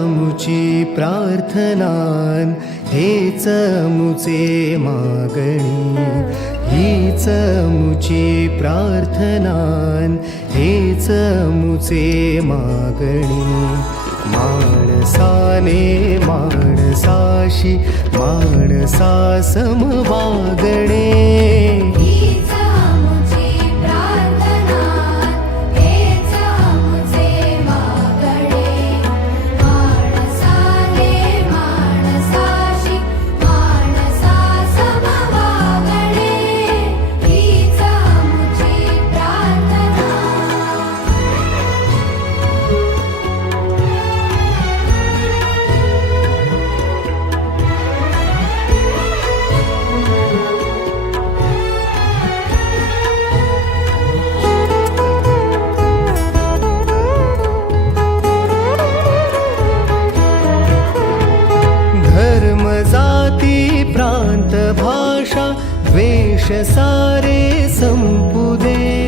मुची प्रार्थनान, हेच मुचे मागणी. हीच मुची प्रार्थनान, हेच मुचे मागणी. माणसाने माणसाशी माणसा सम वागणे. प्रांत भाषा द्वेष सारे संपुदे.